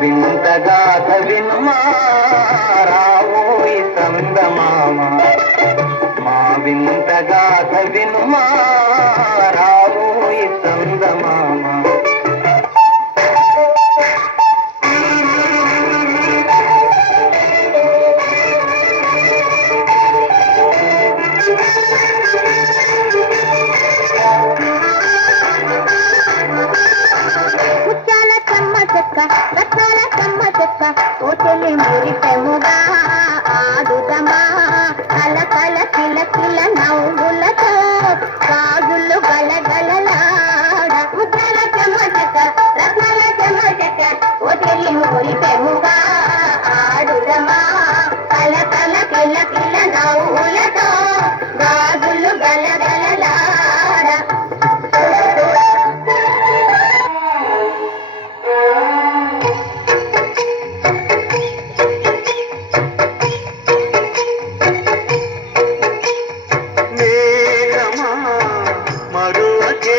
వింతగాథ వినుమా రావోయి చందమామ మా వింతగాథ వినుమా రావోయి చందమామ రత్నాల కమ్మ చెక్క ఓ చెల్లి మురిపెముగా ఆడుదమా కల కల కిల కిల నవ్వులతో గాజులు గలగలలాడ ముత్యాల కమ్మ చెక్క రత్నాల కమ్మ చెక్క ఓ చెల్లి మురిపెముగా ఆడుదమా కల కల కిల కిల నవ్వులతో గాజులు గలగలలాడ మరువకే